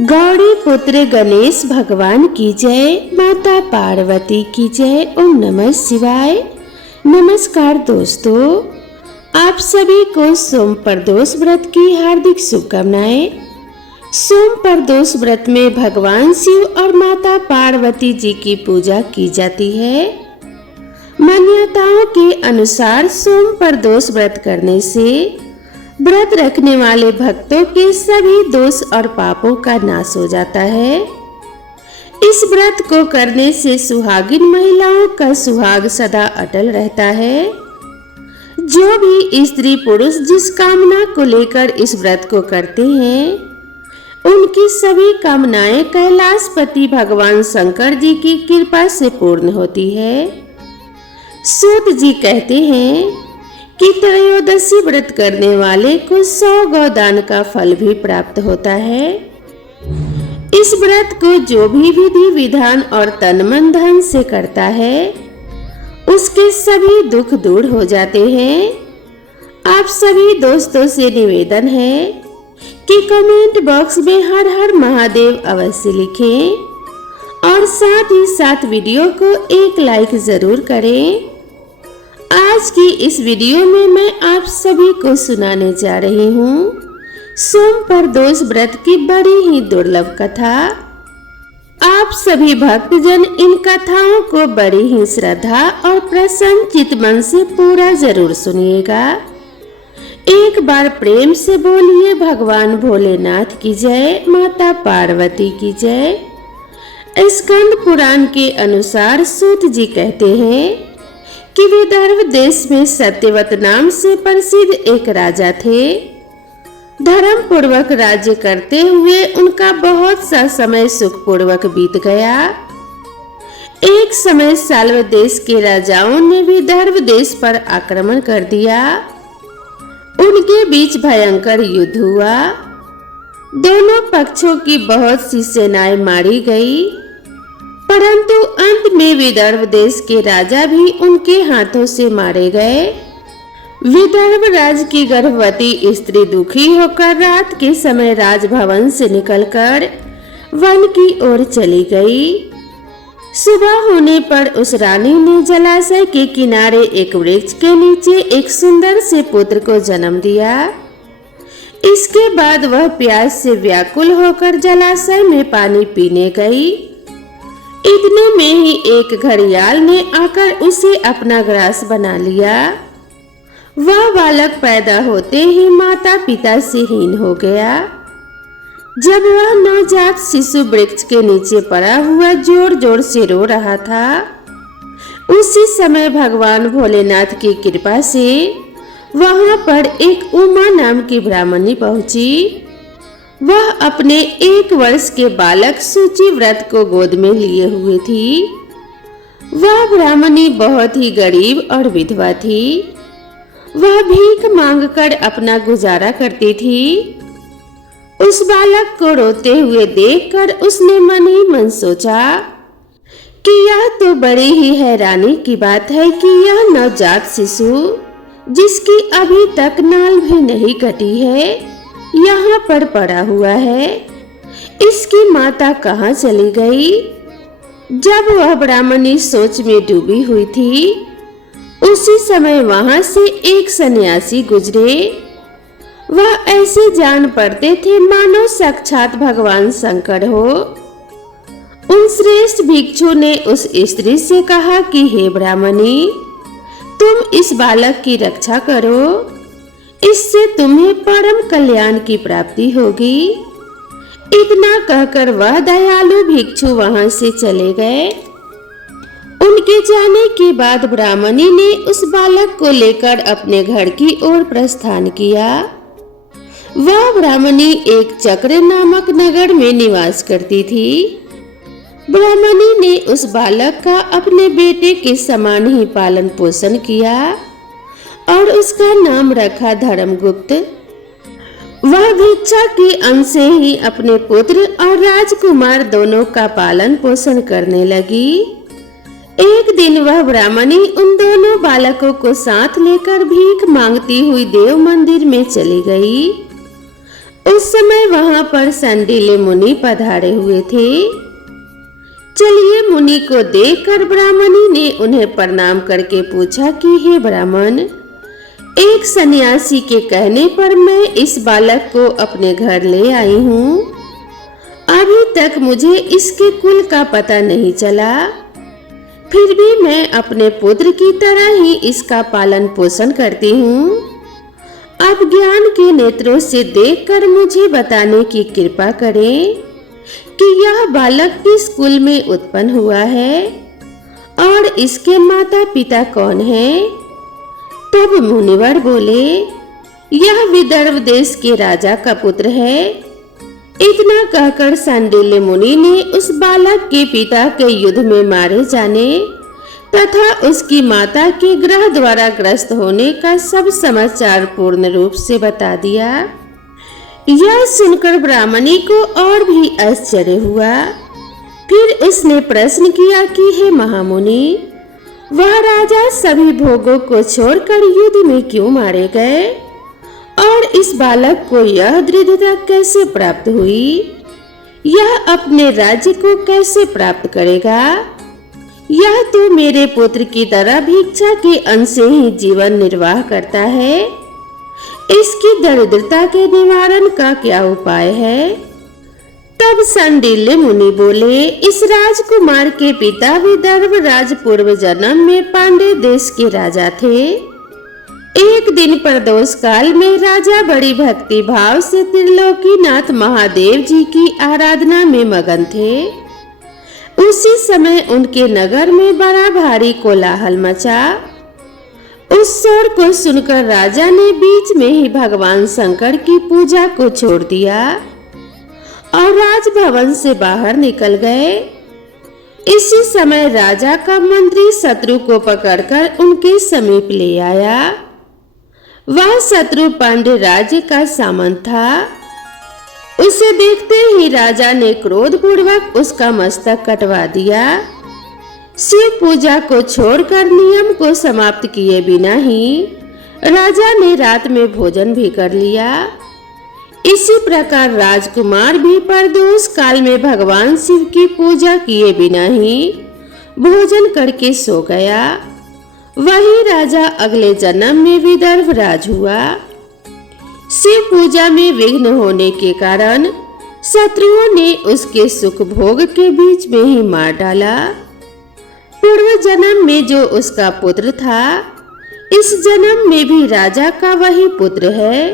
गौरी पुत्र गणेश भगवान की जय, माता पार्वती की जय। ओम नमः शिवाय। नमस्कार दोस्तों, आप सभी को सोम प्रदोष व्रत की हार्दिक शुभकामनाएं। सोम प्रदोष व्रत में भगवान शिव और माता पार्वती जी की पूजा की जाती है। मान्यताओं के अनुसार सोम प्रदोष व्रत करने से व्रत रखने वाले भक्तों के सभी दोष और पापों का नाश हो जाता है। इस व्रत को करने से सुहागिन महिलाओं का सुहाग सदा अटल रहता है। जो भी स्त्री पुरुष जिस कामना को लेकर इस व्रत को करते हैं, उनकी सभी कामनाएं कैलाशपति भगवान शंकर जी की कृपा से पूर्ण होती है। सूत जी कहते हैं कि त्रयोदशी व्रत करने वाले को 100 गौदान का फल भी प्राप्त होता है। इस व्रत को जो भी विधि विधान और तन मन धन से करता है, उसके सभी दुख दूर हो जाते हैं। आप सभी दोस्तों से निवेदन है कि कमेंट बॉक्स में हर हर महादेव अवश्य लिखें और साथ ही साथ वीडियो को एक लाइक जरूर करें। आज की इस वीडियो में मैं आप सभी को सुनाने जा रही हूँ सोम प्रदोष व्रत की बड़ी ही दुर्लभ कथा। आप सभी भक्तजन इन कथाओं को बड़ी ही श्रद्धा और प्रसन्न चित मन से पूरा जरूर सुनिएगा। एक बार प्रेम से बोलिए भगवान भोलेनाथ की जय, माता पार्वती की जय। स्कंद पुराण के अनुसार सूत जी कहते हैं कि विदर्भ देश में सत्यवत नाम से प्रसिद्ध एक राजा थे। धर्म पूर्वक राज्य करते हुए उनका बहुत सा समय सुखपूर्वक बीत गया। एक समय साल्व देश के राजाओं ने विदर्भ देश पर आक्रमण कर दिया। उनके बीच भयंकर युद्ध हुआ। दोनों पक्षों की बहुत सी सेनाएं मारी गई, परंतु अंत में विदर्भ देश के राजा भी उनके हाथों से मारे गए। विदर्भ राज की गर्भवती स्त्री दुखी होकर रात के समय राजभवन से निकलकर वन की ओर चली गई। सुबह होने पर उस रानी ने जलाशय के किनारे एक वृक्ष के नीचे एक सुंदर से पुत्र को जन्म दिया। इसके बाद वह प्यास से व्याकुल होकर जलाशय में पानी पीने गई। इतने में ही एक घड़ियाल ने आकर उसे अपना ग्रास बना लिया। वह बालक पैदा होते ही माता पिता से हीन हो गया। जब वह नवजात शिशु वृक्ष के नीचे पड़ा हुआ जोर जोर से रो रहा था, उसी समय भगवान भोलेनाथ की कृपा से वहां पर एक उमा नाम की ब्राह्मणी पहुंची। वह अपने 1 वर्ष के बालक सूची व्रत को गोद में लिए हुए थी। वह ब्राह्मणी बहुत ही गरीब और विधवा थी। वह भीख मांगकर अपना गुजारा करती थी। उस बालक को रोते हुए देखकर उसने मन ही मन सोचा कि यह तो बड़ी ही हैरानी की बात है कि यह नवजात शिशु, जिसकी अभी तक नाल भी नहीं कटी है, यहाँ पर पड़ा हुआ है। इसकी माता कहाँ चली गई? जब वह ब्राह्मणी सोच में डूबी हुई थी, उसी समय वहां से एक सन्यासी गुजरे। वह ऐसे जान पड़ते थे मानो साक्षात भगवान शंकर हो। उन श्रेष्ठ भिक्षु ने उस स्त्री से कहा कि हे ब्राह्मणी, तुम इस बालक की रक्षा करो, इससे तुम्हें परम कल्याण की प्राप्ति होगी। इतना कहकर वह दयालु भिक्षु वहां से चले गए। उनके जाने के बाद ब्राह्मणी ने उस बालक को लेकर अपने घर की ओर प्रस्थान किया। वह ब्राह्मणी एक चक्र नामक नगर में निवास करती थी। ब्राह्मणी ने उस बालक का अपने बेटे के समान ही पालन पोषण किया और उसका नाम रखा धर्मगुप्त। वह भिक्षा के अन्न से ही अपने पुत्र और राजकुमार दोनों का पालन पोषण करने लगी। एक दिन वह ब्राह्मणी उन दोनों बालकों को साथ लेकर भीख मांगती हुई देव मंदिर में चली गई। उस समय वहां पर संडीले मुनि पधारे हुए थे। चलिए, मुनि को देखकर ब्राह्मणी ने उन्हें प्रणाम करके पूछा कि हे ब्राह्मण, एक सन्यासी के कहने पर मैं इस बालक को अपने घर ले आई हूँ। अभी तक मुझे इसके कुल का पता नहीं चला, फिर भी मैं अपने पुत्र की तरह ही इसका पालन पोषण करती हूँ। अब ज्ञान के नेत्रों से देखकर मुझे बताने की कृपा करें कि यह बालक किस कुल में उत्पन्न हुआ है और इसके माता पिता कौन हैं। तब मुनिवर बोले, यह विदर्भ देश के राजा का पुत्र है। इतना कहकर सांडिल्य मुनि ने उस बालक के पिता के युद्ध में मारे जाने तथा उसकी माता के ग्रह द्वारा ग्रस्त होने का सब समाचार पूर्ण रूप से बता दिया। यह सुनकर ब्राह्मणी को और भी आश्चर्य हुआ। फिर उसने प्रश्न किया कि हे महामुनि, वह राजा सभी भोगों को छोड़कर युद्ध में क्यों मारे गए और इस बालक को यह दृढ़ता कैसे प्राप्त हुई? यह अपने राज्य को कैसे प्राप्त करेगा? यह तो मेरे पुत्र की तरह भिक्षा के अन्न से ही जीवन निर्वाह करता है। इसकी दरिद्रता के निवारण का क्या उपाय है? तब सांडिल्य मुनि बोले, इस राजकुमार के पिता विदर्भ राज पूर्व जन्म में पांडे देश के राजा थे। एक दिन प्रदोष काल में राजा बड़ी भक्ति भाव से त्रिलोकीनाथ महादेव जी की आराधना में मगन थे। उसी समय उनके नगर में बड़ा भारी कोलाहल मचा। उस शोर को सुनकर राजा ने बीच में ही भगवान शंकर की पूजा को छोड़ दिया और राजभवन से बाहर निकल गए। इसी समय राजा का मंत्री शत्रु को पकड़कर उनके समीप ले आया। वह शत्रु पांडे राज्य का सामंत था। उसे देखते ही राजा ने क्रोधपूर्वक उसका मस्तक कटवा दिया। शिव पूजा को छोड़कर नियम को समाप्त किए बिना ही राजा ने रात में भोजन भी कर लिया। इसी प्रकार राजकुमार भी प्रदोष काल में भगवान शिव की पूजा किए बिना ही भोजन करके सो गया। वही राजा अगले जन्म में विदर्भ राज हुआ। शिव पूजा में विघ्न होने के कारण शत्रुओं ने उसके सुख भोग के बीच में ही मार डाला। पूर्व जन्म में जो उसका पुत्र था, इस जन्म में भी राजा का वही पुत्र है।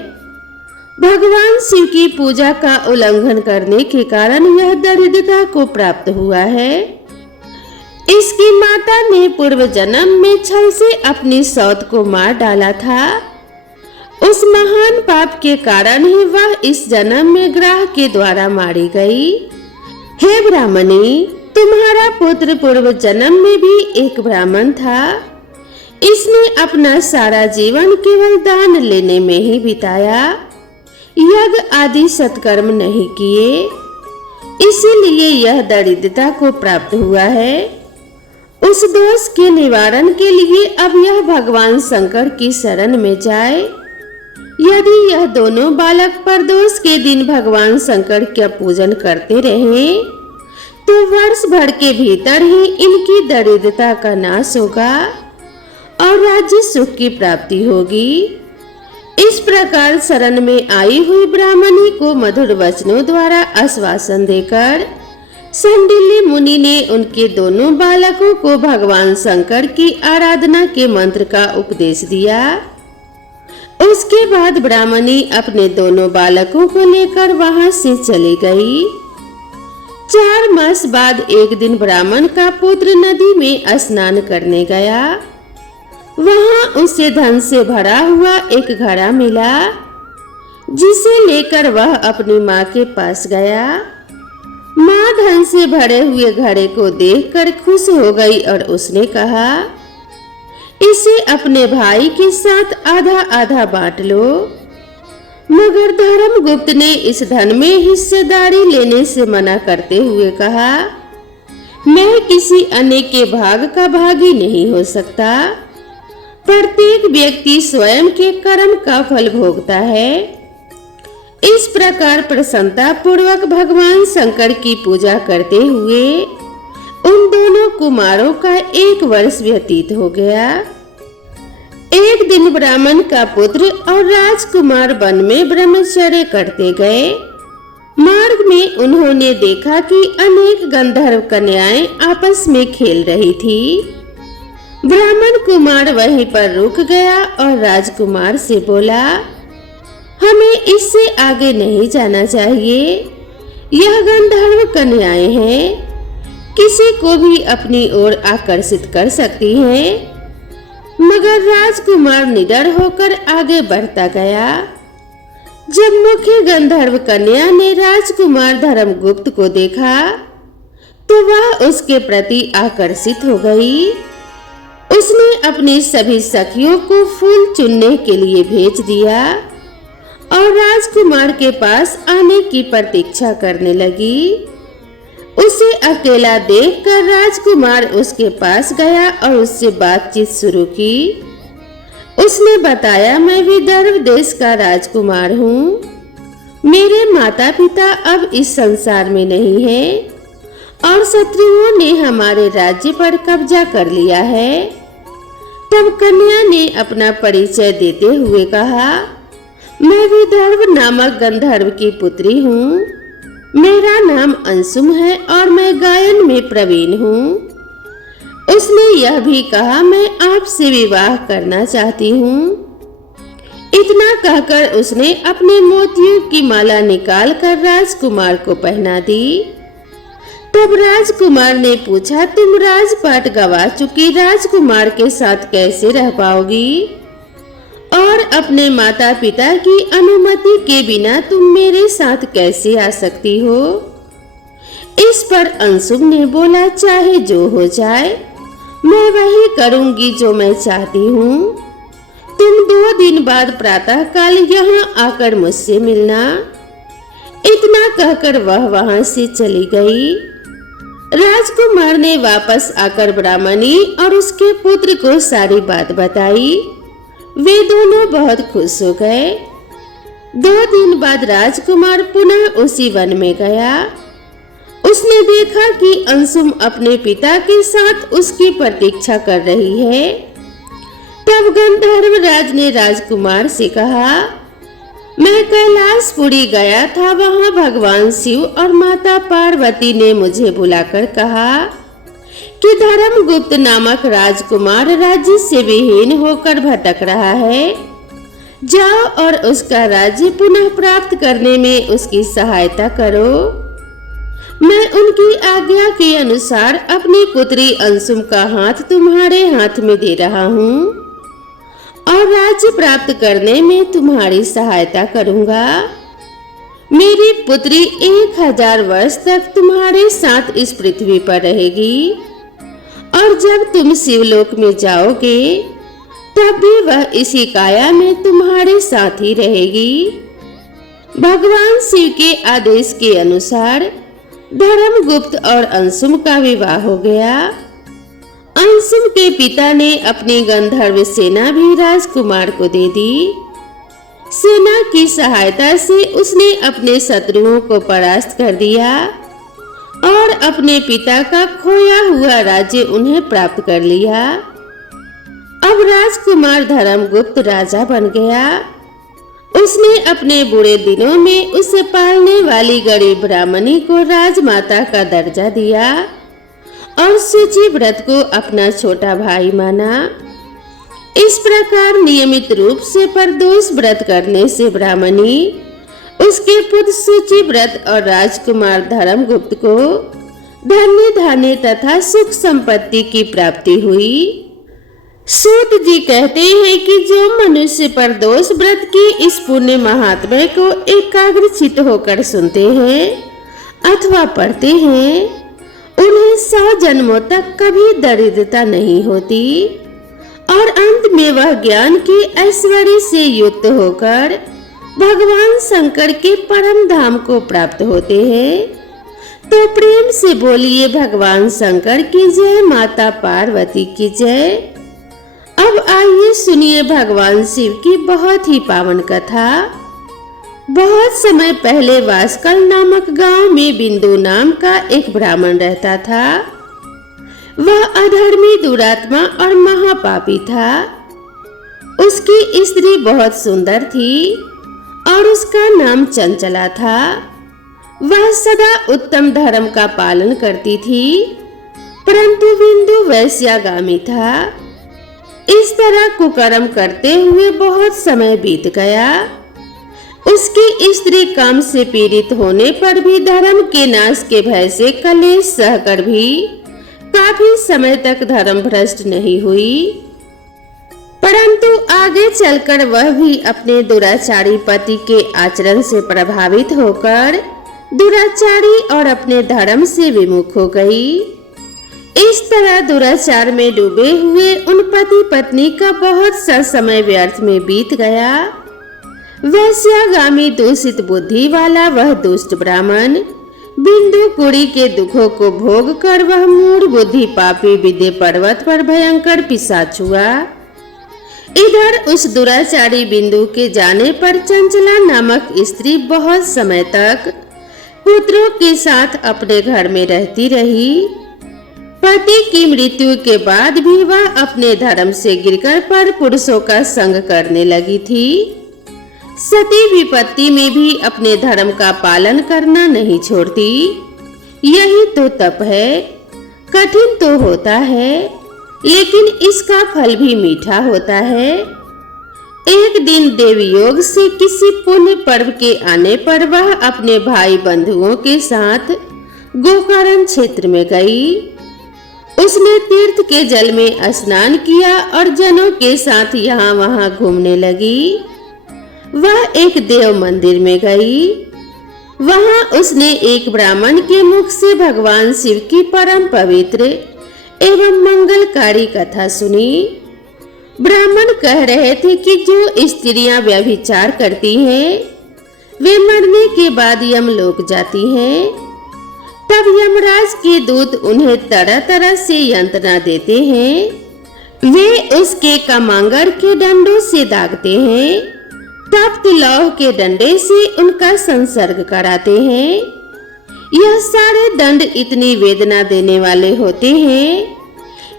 भगवान शिव की पूजा का उल्लंघन करने के कारण यह दरिद्रता को प्राप्त हुआ है। इसकी माता ने पूर्व जन्म में छल से अपनी सौत को मार डाला था। उस महान पाप के कारण ही वह इस जन्म में ग्रह के द्वारा मारी गई। हे ब्राह्मणी, तुम्हारा पुत्र पूर्व जन्म में भी एक ब्राह्मण था। इसने अपना सारा जीवन केवल दान लेने में ही बिताया, यज्ञ आदि सत्कर्म नहीं किए, इसीलिए यह दरिद्रता को प्राप्त हुआ है। उस दोष के निवारण के लिए अब यह भगवान शंकर की शरण में जाए। यदि यह दोनों बालक प्रदोष के दिन भगवान शंकर का पूजन करते रहें, तो वर्ष भर के भीतर ही इनकी दरिद्रता का नाश होगा और राज्य सुख की प्राप्ति होगी। इस प्रकार शरण में आई हुई ब्राह्मणी को मधुर वचनों द्वारा आश्वासन देकर सांडिल्य मुनि ने उनके दोनों बालकों को भगवान शंकर की आराधना के मंत्र का उपदेश दिया। उसके बाद ब्राह्मणी अपने दोनों बालकों को लेकर वहां से चली गई। 4 मास बाद एक दिन ब्राह्मण का पुत्र नदी में स्नान करने गया। वहां उसे धन से भरा हुआ एक घड़ा मिला, जिसे लेकर वह अपनी माँ के पास गया। माँ धन से भरे हुए घड़े को देखकर खुश हो गई और उसने कहा, इसे अपने भाई के साथ आधा आधा बांट लो। मगर धर्मगुप्त ने इस धन में हिस्सेदारी लेने से मना करते हुए कहा, मैं किसी अन्य के भाग का भागी नहीं हो सकता। प्रत्येक व्यक्ति स्वयं के कर्म का फल भोगता है। इस प्रकार प्रसन्नता पूर्वक भगवान शंकर की पूजा करते हुए उन दोनों कुमारों का 1 वर्ष व्यतीत हो गया। एक दिन ब्राह्मण का पुत्र और राजकुमार वन में ब्रह्मचर्य करते गए। मार्ग में उन्होंने देखा कि अनेक गंधर्व कन्याएं आपस में खेल रही थी। ब्राह्मण कुमार वहीं पर रुक गया और राजकुमार से बोला, हमें इससे आगे नहीं जाना चाहिए। यह गंधर्व कन्याएं हैं, किसी को भी अपनी ओर आकर्षित कर सकती हैं। मगर राजकुमार निडर होकर आगे बढ़ता गया। जब मुख्य गंधर्व कन्या ने राजकुमार धर्मगुप्त को देखा तो वह उसके प्रति आकर्षित हो गई। उसने अपनी सभी सखियों को फूल चुनने के लिए भेज दिया और राजकुमार के पास आने की प्रतीक्षा करने लगी। उसे अकेला देखकर राजकुमार उसके पास गया और उससे बातचीत शुरू की। उसने बताया, मैं विदर्भ देश का राजकुमार हूँ। मेरे माता पिता अब इस संसार में नहीं हैं और शत्रुओं ने हमारे राज्य पर कब्जा कर लिया है। तब कन्या ने अपना परिचय देते हुए कहा, मैं विदर्भ नामक गंधर्व की पुत्री हूँ। मेरा नाम अंशुम है और मैं गायन में प्रवीण हूँ। उसने यह भी कहा, मैं आपसे विवाह करना चाहती हूँ। इतना कहकर उसने अपने मोतियों की माला निकालकर राजकुमार को पहना दी। तब राजकुमार ने पूछा, तुम राजपाट गवा चुकी राजकुमार के साथ कैसे रह पाओगी और अपने माता पिता की अनुमति के बिना तुम मेरे साथ कैसे आ सकती हो? इस पर अंशुम ने बोला, चाहे जो हो जाए, मैं वही करूंगी जो मैं चाहती हूँ। तुम 2 दिन बाद प्रातः काल यहाँ आकर मुझसे मिलना। इतना कहकर वह वहां से चली गई। राजकुमार ने वापस आकर ब्राह्मणी और उसके पुत्र को सारी बात बताई। वे दोनों बहुत खुश हो गए। 2 दिन बाद राजकुमार पुनः उसी वन में गया। उसने देखा कि अंशुम अपने पिता के साथ उसकी प्रतीक्षा कर रही है। तब गंधर्व राज ने राजकुमार से कहा, मैं कैलाशपुरी गया था। वहां भगवान शिव और माता पार्वती ने मुझे बुलाकर कहा कि धर्मगुप्त नामक राजकुमार राज्य से विहीन होकर भटक रहा है। जाओ और उसका राज्य पुनः प्राप्त करने में उसकी सहायता करो। मैं उनकी आज्ञा के अनुसार अपनी पुत्री अंशुम का हाथ तुम्हारे हाथ में दे रहा हूँ और राज्य प्राप्त करने में तुम्हारी सहायता करूँगा। मेरी पुत्री 1000 वर्ष तक तुम्हारे साथ इस पृथ्वी पर रहेगी और जब तुम शिवलोक में जाओगे तब भी वह इसी काया में तुम्हारे साथ ही रहेगी। भगवान शिव के आदेश के अनुसार धर्मगुप्त और अंशुम का विवाह हो गया। अंशुम के पिता ने अपनी गंधर्व सेना भी राजकुमार को दे दी। सेना की सहायता से उसने अपने शत्रुओं को परास्त कर दिया और अपने पिता का खोया हुआ राज्य उन्हें प्राप्त कर लिया। अब राजकुमार धर्मगुप्त राजा बन गया। उसने अपने बुरे दिनों में उसे पालने वाली गरीब ब्राह्मणी को राजमाता का दर्जा दिया और शुचि व्रत को अपना छोटा भाई माना। इस प्रकार नियमित रूप से प्रदोष व्रत करने से ब्राह्मणी, उसके पुत्र शुचि व्रत और राजकुमार धर्मगुप्त को धन्य धान्य तथा सुख संपत्ति की प्राप्ति हुई। सूत जी कहते हैं कि जो मनुष्य प्रदोष व्रत की इस पुण्य महात्म्य को एकाग्रचित होकर सुनते हैं अथवा पढ़ते हैं, उन्हें 100 जन्मों तक कभी दरिद्रता नहीं होती और अंत में वह ज्ञान के ऐश्वर्य से युक्त होकर भगवान शंकर के परम धाम को प्राप्त होते हैं। तो प्रेम से बोलिए भगवान शंकर की जय, माता पार्वती की जय। अब आइए सुनिए भगवान शिव की बहुत ही पावन कथा। बहुत समय पहले वास्कल नामक गांव में बिंदु नाम का एक ब्राह्मण रहता था। वह अधर्मी, दुरात्मा और महापापी था। उसकी स्त्री बहुत सुंदर थी और उसका नाम चंचला था। वह सदा उत्तम धर्म का पालन करती थी, परंतु बिंदु वैश्यागामी था। इस तरह कुकर्म करते हुए बहुत समय बीत गया। उसकी स्त्री काम से पीड़ित होने पर भी धर्म के नाश के भय से कलेश सहकर भी काफी समय तक धर्म भ्रष्ट नहीं हुई। परंतु आगे चलकर वह भी अपने दुराचारी पति के आचरण से प्रभावित होकर दुराचारी और अपने धर्म से विमुख हो गई। इस तरह दुराचार में डूबे हुए उन पति पत्नी का बहुत सा समय व्यर्थ में बीत गया। वैश्यागामी, दूषित बुद्धि वाला वह दुष्ट ब्राह्मण बिंदु कुड़ी के दुखों को भोग कर वह मूढ़ बुद्धि पापी विद्य पर्वत पर भयंकर पिशाच हुआ। इधर उस दुराचारी बिंदु के जाने पर चंचला नामक स्त्री बहुत समय तक पुत्रों के साथ अपने घर में रहती रही। पति की मृत्यु के बाद भी वह अपने धर्म से गिरकर पर पुरुषों का संग करने लगी थी। सती विपत्ति में भी अपने धर्म का पालन करना नहीं छोड़ती। यही तो तप है। कठिन तो होता है, लेकिन इसका फल भी मीठा होता है। एक दिन देवयोग से किसी पुण्य पर्व के आने पर वह अपने भाई बंधुओं के साथ गोकर्ण क्षेत्र में गई। उसने तीर्थ के जल में स्नान किया और जनों के साथ यहाँ वहाँ घूमने लगी। वह एक देव मंदिर में गई। वहां उसने एक ब्राह्मण के मुख से भगवान शिव की परम पवित्र एवं मंगलकारी कथा सुनी। ब्राह्मण कह रहे थे कि जो स्त्रियां व्यभिचार करती हैं, वे मरने के बाद यमलोक जाती हैं। तब यमराज के दूत उन्हें तरह तरह से यंत्रणा देते हैं। वे उसके कमांगर के डंडों से दागते हैं, तप्त लौह के डंडे से उनका संसर्ग कराते हैं। यह सारे दंड इतनी वेदना देने वाले होते हैं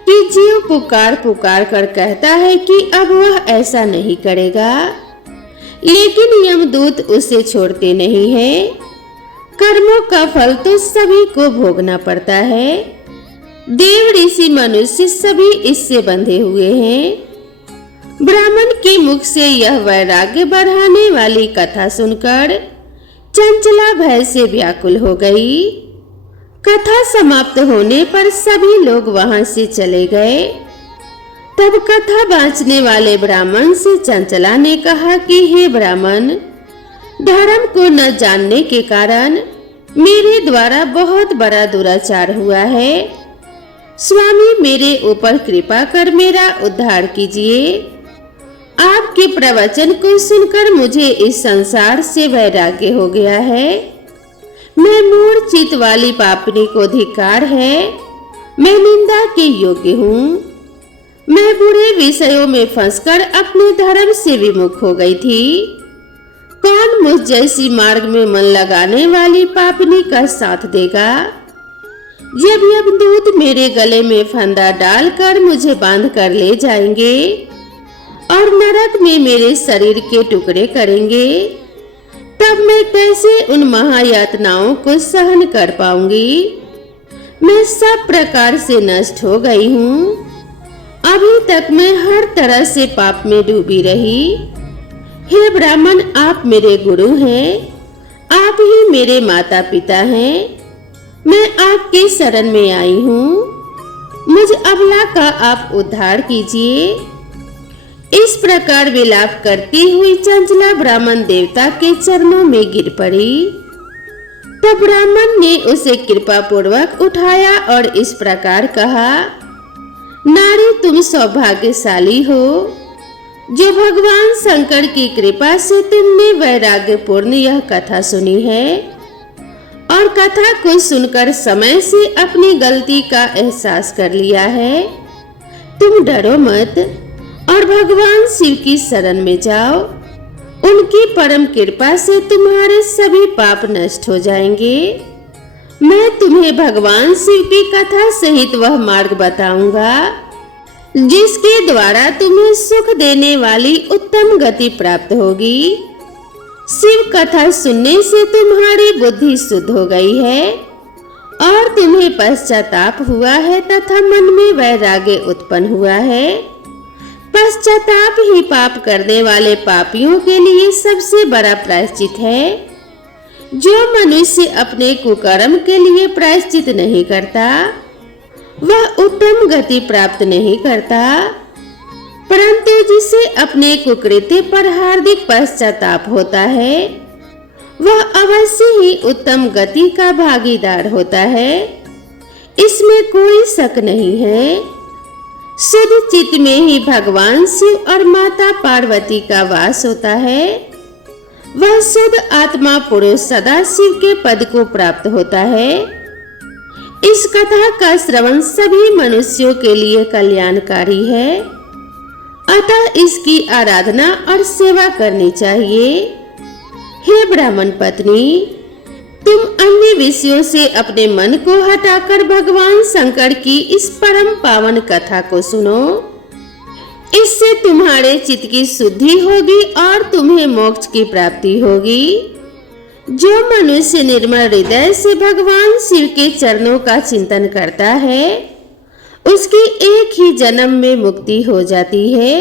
कि जीव पुकार पुकार कर कहता है कि अब वह ऐसा नहीं करेगा, लेकिन यमदूत उसे छोड़ते नहीं है। कर्मों का फल तो सभी को भोगना पड़ता है। देव, ऋषि, मनुष्य सभी इससे बंधे हुए हैं। ब्राह्मण के मुख से यह वैराग्य बढ़ाने वाली कथा सुनकर चंचला भय से व्याकुल हो गई। कथा समाप्त होने पर सभी लोग वहां से चले गए। तब कथा बांचने वाले ब्राह्मण से चंचला ने कहा कि हे ब्राह्मण, धर्म को न जानने के कारण मेरे द्वारा बहुत बड़ा दुराचार हुआ है। स्वामी, मेरे ऊपर कृपा कर मेरा उद्धार कीजिए। आपके प्रवचन को सुनकर मुझे इस संसार से वैराग्य हो गया है। मैं मूढ़ चित्त वाली पापनी को धिक्कार है। मैं निंदा के योग्य हूँ। मैं बुरे विषयों में फंसकर अपने धर्म से विमुख हो गई थी। कौन मुझ जैसी मार्ग में मन लगाने वाली पापनी का साथ देगा? जब यमदूत मेरे गले में फंदा डालकर मुझे बांध कर ले जाएंगे और नरक में मेरे शरीर के टुकड़े करेंगे, तब मैं कैसे उन महायातनाओं को सहन कर पाऊंगी? मैं सब प्रकार से नष्ट हो गई हूँ। अभी तक मैं हर तरह से पाप में डूबी रही। हे ब्राह्मण, आप मेरे गुरु हैं। आप ही मेरे माता पिता हैं। मैं आपके शरण में आई हूँ। मुझ अबला का आप उद्धार कीजिए। इस प्रकार विलाप करती हुई चंचला ब्राह्मण देवता के चरणों में गिर पड़ी। तो ब्राह्मण ने उसे कृपा पूर्वक उठाया और इस प्रकार कहा, नारी, तुम सौभाग्यशाली हो जो भगवान शंकर की कृपा से तुमने वैराग्यपूर्ण यह कथा सुनी है और कथा को सुनकर समय से अपनी गलती का एहसास कर लिया है। तुम डरो मत और भगवान शिव की शरण में जाओ। उनकी परम कृपा से तुम्हारे सभी पाप नष्ट हो जाएंगे। मैं तुम्हें भगवान शिव की कथा सहित वह मार्ग बताऊंगा जिसके द्वारा तुम्हें सुख देने वाली उत्तम गति प्राप्त होगी। शिव कथा सुनने से तुम्हारी बुद्धि शुद्ध हो गई है और तुम्हें पश्चाताप हुआ है तथा मन में वैराग्य उत्पन्न हुआ है। पश्चाताप ही पाप करने वाले पापियों के लिए सबसे बड़ा प्रायश्चित है। जो मनुष्य अपने कुकर्म के लिए प्रायश्चित नहीं करता वह उत्तम गति प्राप्त नहीं करता, परंतु जिसे अपने कुकृत्य पर हार्दिक पश्चाताप होता है वह अवश्य ही उत्तम गति का भागीदार होता है। इसमें कोई शक नहीं है। शुद्ध चित्त में ही भगवान शिव और माता पार्वती का वास होता है। वह शुद्ध आत्मा पुरुष सदा शिव के पद को प्राप्त होता है। इस कथा का श्रवण सभी मनुष्यों के लिए कल्याणकारी है, अतः इसकी आराधना और सेवा करनी चाहिए। हे ब्राह्मण पत्नी, तुम अन्य विषयों से अपने मन को हटाकर भगवान शंकर की इस परम पावन कथा को सुनो। इससे तुम्हारे चित्त की शुद्धि होगी और तुम्हें मोक्ष की प्राप्ति होगी। जो मनुष्य निर्मल हृदय से भगवान शिव के चरणों का चिंतन करता है उसकी एक ही जन्म में मुक्ति हो जाती है।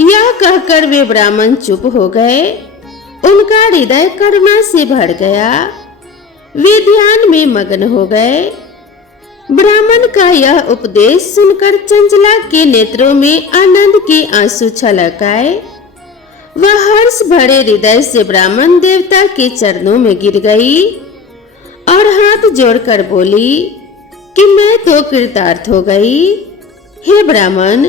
यह कहकर वे ब्राह्मण चुप हो गए। उनका हृदय करुणा से भर गया। वे ध्यान में मग्न हो गए। ब्राह्मण का यह उपदेश सुनकर चंचला के नेत्रों में आनंद के आंसू छलक आए। वह हर्ष भरे हृदय से ब्राह्मण देवता के चरणों में गिर गई और हाथ जोड़कर बोली कि मैं तो कृतार्थ हो गई। हे ब्राह्मण,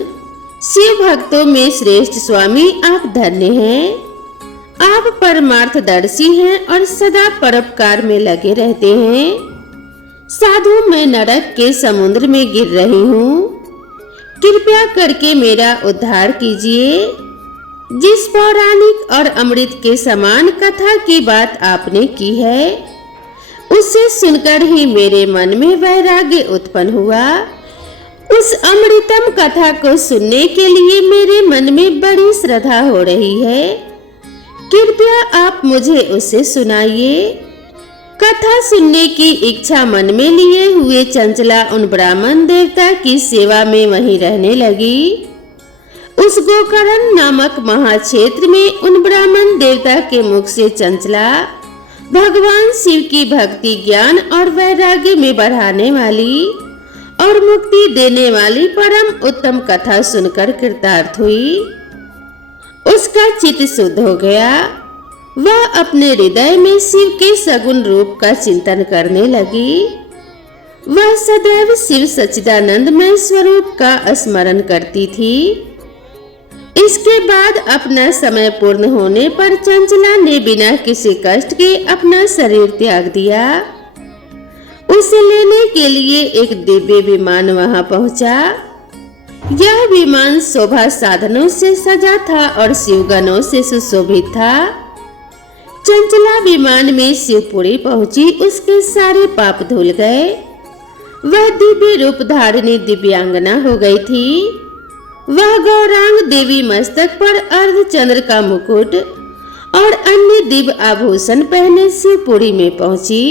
शिव भक्तों में श्रेष्ठ स्वामी आप धन्य हैं। आप परमार्थदर्शी हैं और सदा परोपकार में लगे रहते हैं। साधु मैं नरक के समुद्र में गिर रही हूँ, कृपया करके मेरा उद्धार कीजिए। जिस पौराणिक और अमृत के समान कथा की बात आपने की है उसे सुनकर ही मेरे मन में वैराग्य उत्पन्न हुआ। उस अमृतम कथा को सुनने के लिए मेरे मन में बड़ी श्रद्धा हो रही है। कृपया आप मुझे उसे सुनाइए। कथा सुनने की इच्छा मन में लिए हुए चंचला उन ब्राह्मण देवता की सेवा में वहीं रहने लगी। उस गोकर्ण नामक महाक्षेत्र में उन ब्राह्मण देवता के मुख से चंचला भगवान शिव की भक्ति, ज्ञान और वैराग्य में बढ़ाने वाली और मुक्ति देने वाली परम उत्तम कथा सुनकर कृतार्थ हुई। उसका चित्त शुद्ध हो गया। वह अपने हृदय में शिव के सगुण रूप का चिंतन करने लगी। वह सदैव शिव सच्चिदानंदमय स्वरूप का स्मरण करती थी। इसके बाद अपना समय पूर्ण होने पर चंचला ने बिना किसी कष्ट के अपना शरीर त्याग दिया। उसे लेने के लिए एक दिव्य विमान वहां पहुंचा। यह विमान शोभा साधनों से सजा था और शिवगणों से सुशोभित था। चंचला विमान में शिवपुरी पहुंची। उसके सारे पाप धुल गए। वह दिव्य रूप धारिणी दिव्यांगना हो गई थी। वह गौरांग देवी मस्तक पर अर्धचंद्र का मुकुट और अन्य दिव्य आभूषण पहने शिवपुरी में पहुंची।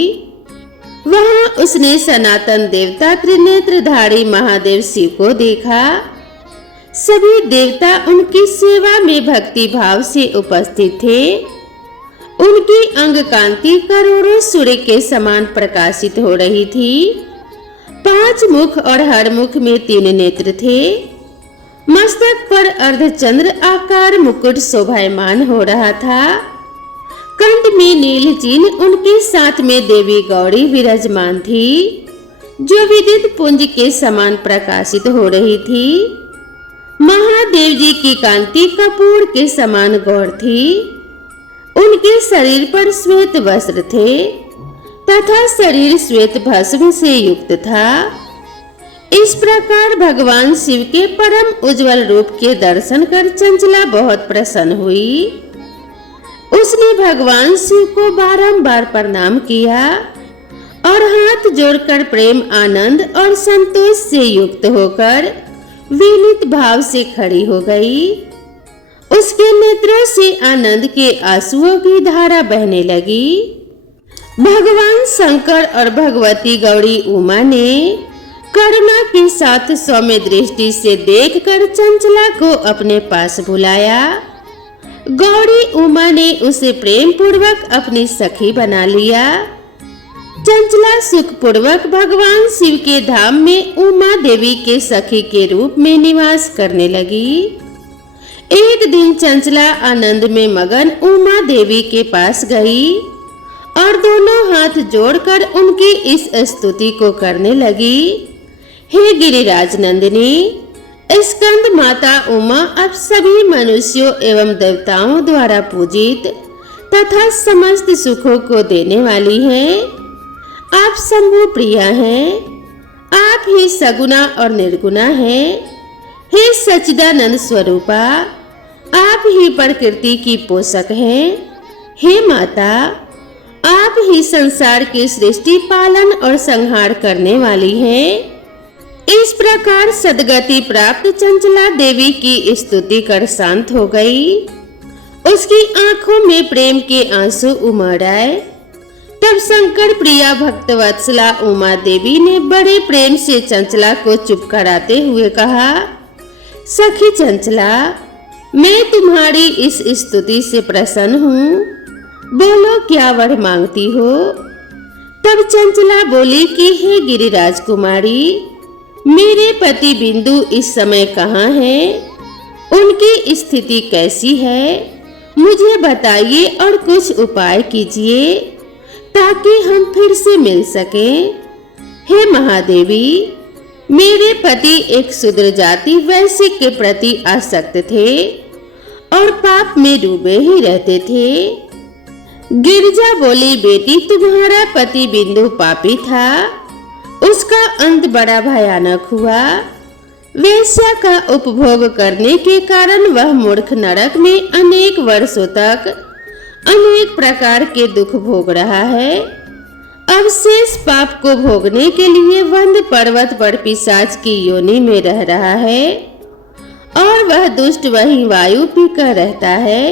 वहां उसने सनातन देवता त्रिनेत्रधारी महादेव शिव को देखा। सभी देवता उनकी सेवा में भक्ति भाव से उपस्थित थे। उनकी अंग कांति करोड़ों सूर्य के समान प्रकाशित हो रही थी। 5 मुख और हर मुख में 3 नेत्र थे। मस्तक पर अर्धचंद्र आकार मुकुट शोभायमान हो रहा था। कंठ में नील चिन्ह, उनके साथ में देवी गौरी विराजमान थी जो विद्युत पुंज के समान प्रकाशित हो रही थी। महादेव जी की कांति कपूर के समान गौर थी। उनके शरीर पर श्वेत वस्त्र थे तथा शरीर श्वेत भस्म से युक्त था। इस प्रकार भगवान शिव के परम उज्जवल रूप के दर्शन कर चंचला बहुत प्रसन्न हुई। उसने भगवान शिव को बारंबार प्रणाम किया और हाथ जोड़कर प्रेम, आनंद और संतोष से युक्त होकर विनीत भाव से खड़ी हो गई। उसके नेत्रों से आनंद के आंसुओं की धारा बहने लगी। भगवान शंकर और भगवती गौरी उमा ने करुणा के साथ सौम्य दृष्टि से देखकर चंचला को अपने पास बुलाया। गौरी उमा ने उसे प्रेम पूर्वक अपनी सखी बना लिया। चंचला सुखपूर्वक भगवान शिव के धाम में उमा देवी के सखी के रूप में निवास करने लगी। एक दिन चंचला आनंद में मगन उमा देवी के पास गई और दोनों हाथ जोड़कर उनकी इस स्तुति को करने लगी। हे गिरिराज नंदिनी, स्कंद माता उमा अब सभी मनुष्यों एवं देवताओं द्वारा पूजित तथा समस्त सुखों को देने वाली हैं। आप शंभु प्रिया हैं, आप ही सगुना और निर्गुणा हैं। हे सच्चिदानंद स्वरूपा, आप ही प्रकृति की पोषक हैं। हे माता, आप ही संसार की सृष्टि, पालन और संहार करने वाली हैं। इस प्रकार सद्गति प्राप्त चंचला देवी की स्तुति कर शांत हो गई। उसकी आंखों में प्रेम के आंसू उमड़ आए। तब शंकर प्रिया भक्तवत्सला उमा देवी ने बड़े प्रेम से चंचला को चुप कराते हुए कहा, सखी चंचला, मैं तुम्हारी इस स्तुति से प्रसन्न हूँ। बोलो क्या वर मांगती हो। तब चंचला बोली कि हे गिरिराज कुमारी, मेरे पति बिंदु इस समय कहाँ हैं? उनकी स्थिति कैसी है? मुझे बताइए और कुछ उपाय कीजिए ताकि हम फिर से मिल सकें। हे महादेवी, मेरे पति एक शूद्र जाति वैश्य के प्रति आसक्त थे और पाप में डूबे ही रहते थे। गिरिजा बोली, बेटी, तुम्हारा पति बिंदु पापी था, उसका अंत बड़ा भयानक हुआ। वेश्या का उपभोग करने के कारण वह मूर्ख नरक में अनेक वर्षों तक अनेक प्रकार के दुख भोग रहा है। अब शेष पाप को भोगने के लिए वंद पर्वत पर पिशाच की योनि में रह रहा है और वह दुष्ट वहीं वायु पीकर रहता है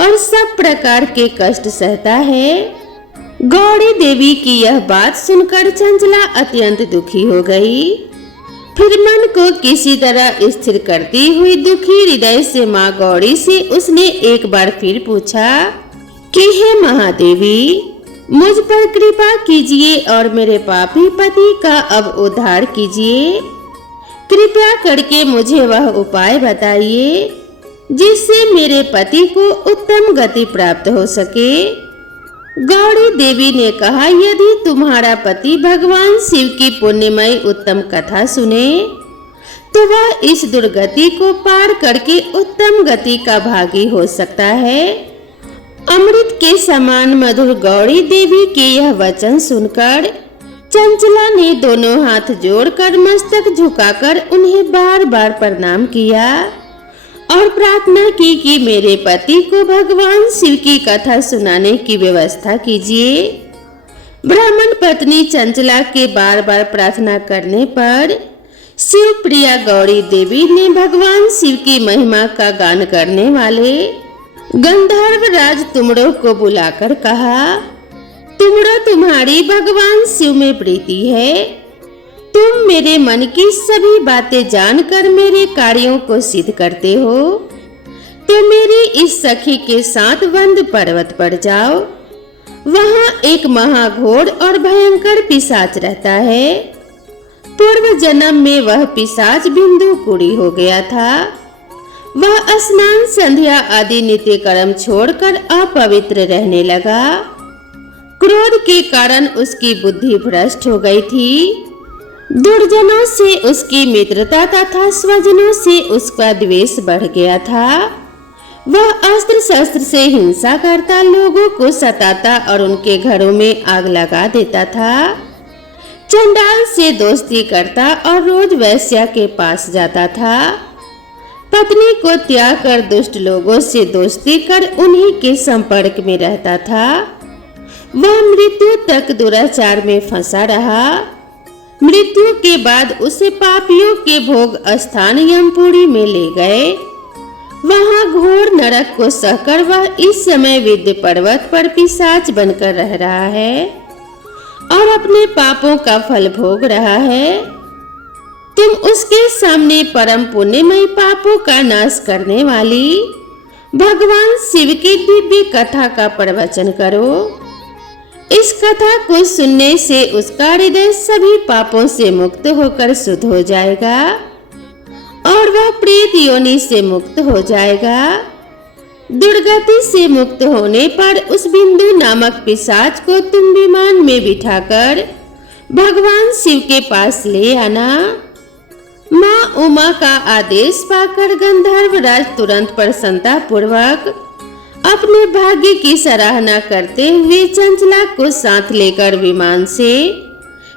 और सब प्रकार के कष्ट सहता है। गौरी देवी की यह बात सुनकर चंचला अत्यंत दुखी हो गई। फिर मन को किसी तरह स्थिर करती हुई दुखी हृदय से माँ गौरी से उसने एक बार फिर पूछा कि हे महादेवी, मुझ पर कृपा कीजिए और मेरे पापी पति का अब उद्धार कीजिए। कृपया करके मुझे वह उपाय बताइए जिससे मेरे पति को उत्तम गति प्राप्त हो सके। गौरी देवी ने कहा, यदि तुम्हारा पति भगवान शिव की पुण्यमय उत्तम कथा सुने तो वह इस दुर्गति को पार करके उत्तम गति का भागी हो सकता है। अमृत के समान मधुर गौरी देवी के यह वचन सुनकर चंचला ने दोनों हाथ जोड़कर मस्तक झुकाकर उन्हें बार बार प्रणाम किया और प्रार्थना की कि मेरे पति को भगवान शिव की कथा सुनाने की व्यवस्था कीजिए। ब्राह्मण पत्नी चंचला के बार बार प्रार्थना करने पर शिव प्रिया गौरी देवी ने भगवान शिव की महिमा का गान करने वाले गंधर्व राज तुमड़ो को बुलाकर कहा, तुमड़ो, तुम्हारी भगवान शिव में प्रीति है। तुम मेरे मन की सभी बातें जानकर मेरे कार्यों को सिद्ध करते हो, तो मेरी इस सखी के साथ वंद पर्वत पर जाओ। वहाँ एक महाघोर और भयंकर पिशाच रहता है। पूर्व जन्म में वह पिशाच बिंदु कुड़ी हो गया था। वह स्नान, संध्या आदि नित्य कर्म छोड़कर अपवित्र रहने लगा। क्रोध के कारण उसकी बुद्धि भ्रष्ट हो गई थी। दुर्जनों से उसकी मित्रता तथा स्वजनों से उसका द्वेष बढ़ गया था। वह अस्त्र शस्त्र से हिंसा करता, लोगों को सताता और उनके घरों में आग लगा देता था। चंडाल से दोस्ती करता और रोज वैश्या के पास जाता था। पत्नी को त्याग कर दुष्ट लोगों से दोस्ती कर उन्हीं के संपर्क में रहता था। वह मृत्यु तक दुराचार में फंसा रहा। मृत्यु के बाद उसे पापियों के भोग स्थान यमपुरी में ले गए। वहां घोर नरक को सहकर वह इस समय विंध्य पर्वत पर पिशाच बनकर रह रहा है और अपने पापों का फल भोग रहा है। तुम उसके सामने परम पुण्यमय पापों का नाश करने वाली भगवान शिव की दिव्य कथा का प्रवचन करो। इस कथा को सुनने से उसका हृदय सभी पापों से मुक्त होकर शुद्ध हो जाएगा और वह प्रेत योनि से मुक्त हो जाएगा। दुर्गति से मुक्त होने पर उस बिंदु नामक पिशाच को तुम विमान में बिठाकर भगवान शिव के पास ले आना। माँ उमा का आदेश पाकर गंधर्व राज तुरंत प्रसन्नता पूर्वक अपने भाग्य की सराहना करते हुए चंचला को साथ लेकर विमान से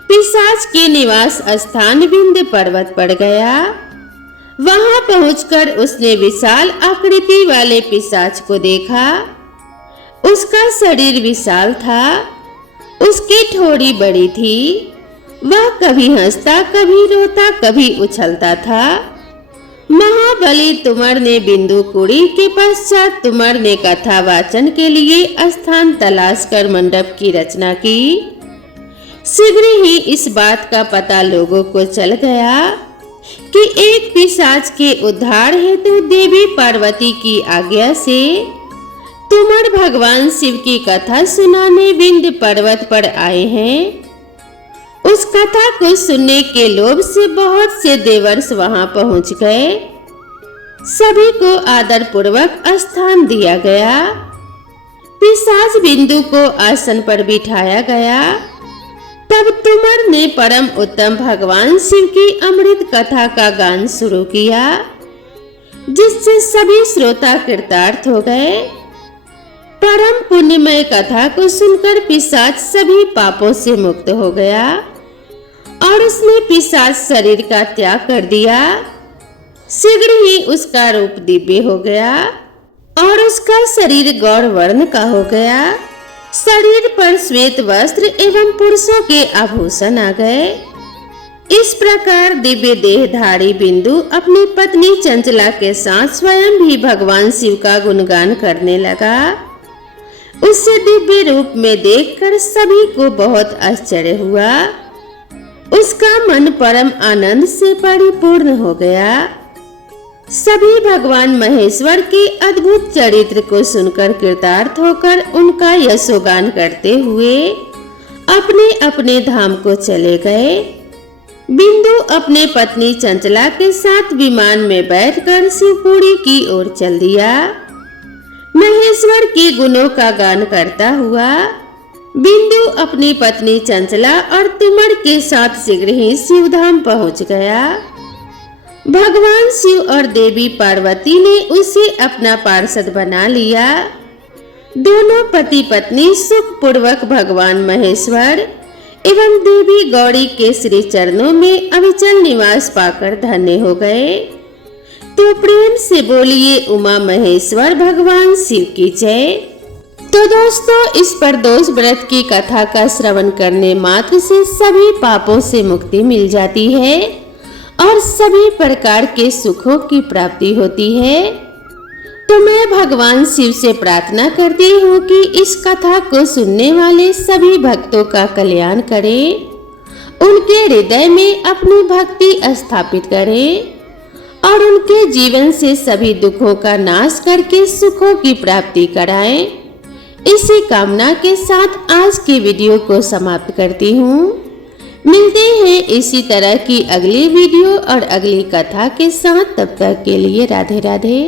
पिशाच के निवास स्थान विंध्य पर्वत पर गया। वहां पहुंचकर उसने विशाल आकृति वाले पिशाच को देखा। उसका शरीर विशाल था, उसकी ठोड़ी बड़ी थी। वह कभी हंसता, कभी रोता, कभी उछलता था। महाबली तुमर ने बिंदु कुड़ी के पश्चात तुमर ने कथा वाचन के लिए स्थान तलाश कर मंडप की रचना की। शीघ्र ही इस बात का पता लोगों को चल गया कि एक पिशाच के उद्धार हेतु देवी पार्वती की आज्ञा से तुमर भगवान शिव की कथा सुनाने विंध्य पर्वत पर आए हैं। उस कथा को सुनने के लोभ से बहुत से देवर्ष वहां पहुंच गए। सभी को आदर पूर्वक स्थान दिया गया। पिशाच बिंदु को आसन पर बिठाया गया। तब तुमर ने परम उत्तम भगवान शिव की अमृत कथा का गान शुरू किया, जिससे सभी श्रोता कृतार्थ हो गए। परम पुण्यमय कथा को सुनकर पिशाच सभी पापों से मुक्त हो गया और उसने पिशाच शरीर का त्याग कर दिया। शीघ्र ही उसका रूप दिव्य हो गया और उसका शरीर गौर वर्ण का हो गया। शरीर पर श्वेत वस्त्र एवं पुरुषों के आभूषण आ गए। इस प्रकार दिव्य देहधारी बिंदु अपनी पत्नी चंचला के साथ स्वयं भी भगवान शिव का गुणगान करने लगा। उसे दिव्य रूप में देखकर सभी को बहुत आश्चर्य हुआ। उसका मन परम आनंद से परिपूर्ण हो गया। सभी भगवान महेश्वर के अद्भुत चरित्र को सुनकर कृतार्थ होकर उनका यशोगान करते हुए अपने अपने धाम को चले गए। बिंदु अपने पत्नी चंचला के साथ विमान में बैठकर शिवपुरी की ओर चल दिया। महेश्वर के गुणों का गान करता हुआ बिंदु अपनी पत्नी चंचला और तुमर के साथ शीघ्र ही शिवधाम पहुंच गया। भगवान शिव और देवी पार्वती ने उसे अपना पार्षद बना लिया। दोनों पति पत्नी सुख पूर्वक भगवान महेश्वर एवं देवी गौरी के श्री चरणों में अविचल निवास पाकर धन्य हो गए। तो प्रेम से बोलिए उमा महेश्वर भगवान शिव की जय। तो दोस्तों, इस प्रदोष व्रत की कथा का श्रवण करने मात्र से सभी पापों से मुक्ति मिल जाती है और सभी प्रकार के सुखों की प्राप्ति होती है। तो मैं भगवान शिव से प्रार्थना करती हूँ कि इस कथा को सुनने वाले सभी भक्तों का कल्याण करें, उनके हृदय में अपनी भक्ति स्थापित करें और उनके जीवन से सभी दुखों का नाश करके सुखों की प्राप्ति कराएं। इसी कामना के साथ आज की वीडियो को समाप्त करती हूँ। मिलते हैं इसी तरह की अगली वीडियो और अगली कथा के साथ। तब तक के लिए राधे राधे।